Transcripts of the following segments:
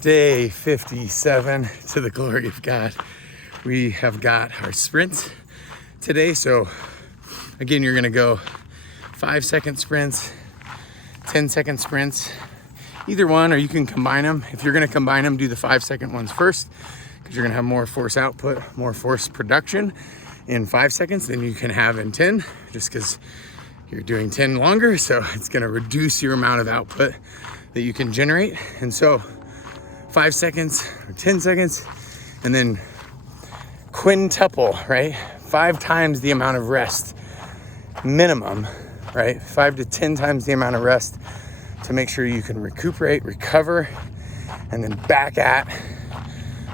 Day 57 to the glory of God. We have got our sprints today. So again, you're gonna go 5-second sprints, 10-second sprints, either one, or you can combine them. If you're gonna combine them, do the 5-second ones first, because you're gonna have more force output, more force production in 5 seconds than you can have in 10, just because you're doing 10 longer. So it's gonna reduce your amount of output that you can generate. And so 5 seconds or 10 seconds, and then quintuple, right? 5 times the amount of rest minimum, right? 5 to 10 times the amount of rest to make sure you can recuperate, recover, and then back at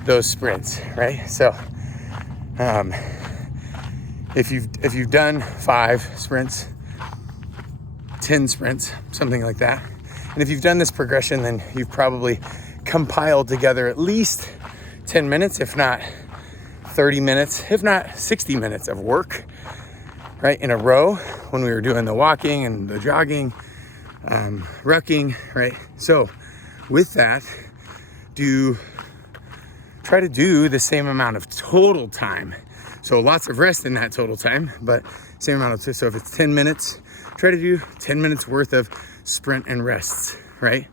those sprints, right? So if you've done 5 sprints, 10 sprints, something like that, and if you've done this progression, then you've probably compiled together at least 10 minutes, if not 30 minutes, if not 60 minutes of work, right, in a row when we were doing the walking and the jogging, rucking, right? So with that, try to do the same amount of total time. So lots of rest in that total time, but same amount of, so if it's 10 minutes, try to do 10 minutes worth of sprint and rests, right?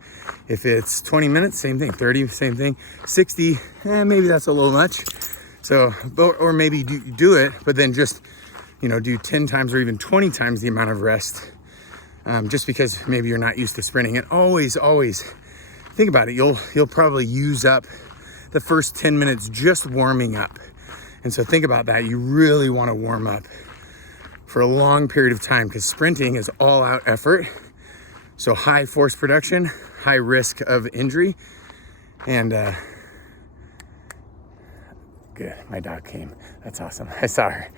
If it's 20 minutes, same thing. 30, same thing. 60, maybe that's a little much. So, or maybe do it, but then just, do 10 times or even 20 times the amount of rest, just because maybe you're not used to sprinting. And always think about it. You'll probably use up the first 10 minutes just warming up. And so think about that. You really want to warm up for a long period of time, because sprinting is all out effort. So high force production, high risk of injury. And good, my dog came. That's awesome. I saw her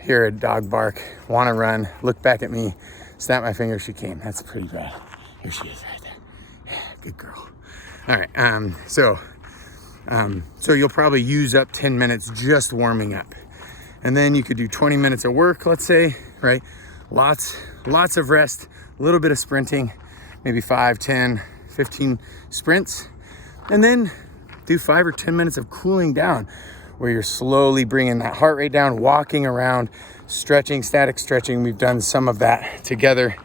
hear a dog bark, want to run, look back at me, snap my finger, she came. That's pretty bad. Here she is right there. Good girl. All right, so you'll probably use up 10 minutes just warming up. And then you could do 20 minutes of work, let's say, right? Lots of rest, a little bit of sprinting, maybe 5, 10, 15 sprints, and then do 5 or 10 minutes of cooling down, where you're slowly bringing that heart rate down, walking around, stretching, static stretching. We've done some of that together,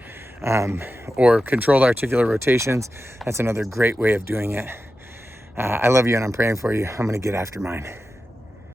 or controlled articular rotations. That's another great way of doing it. I love you and I'm praying for you. I'm gonna get after mine.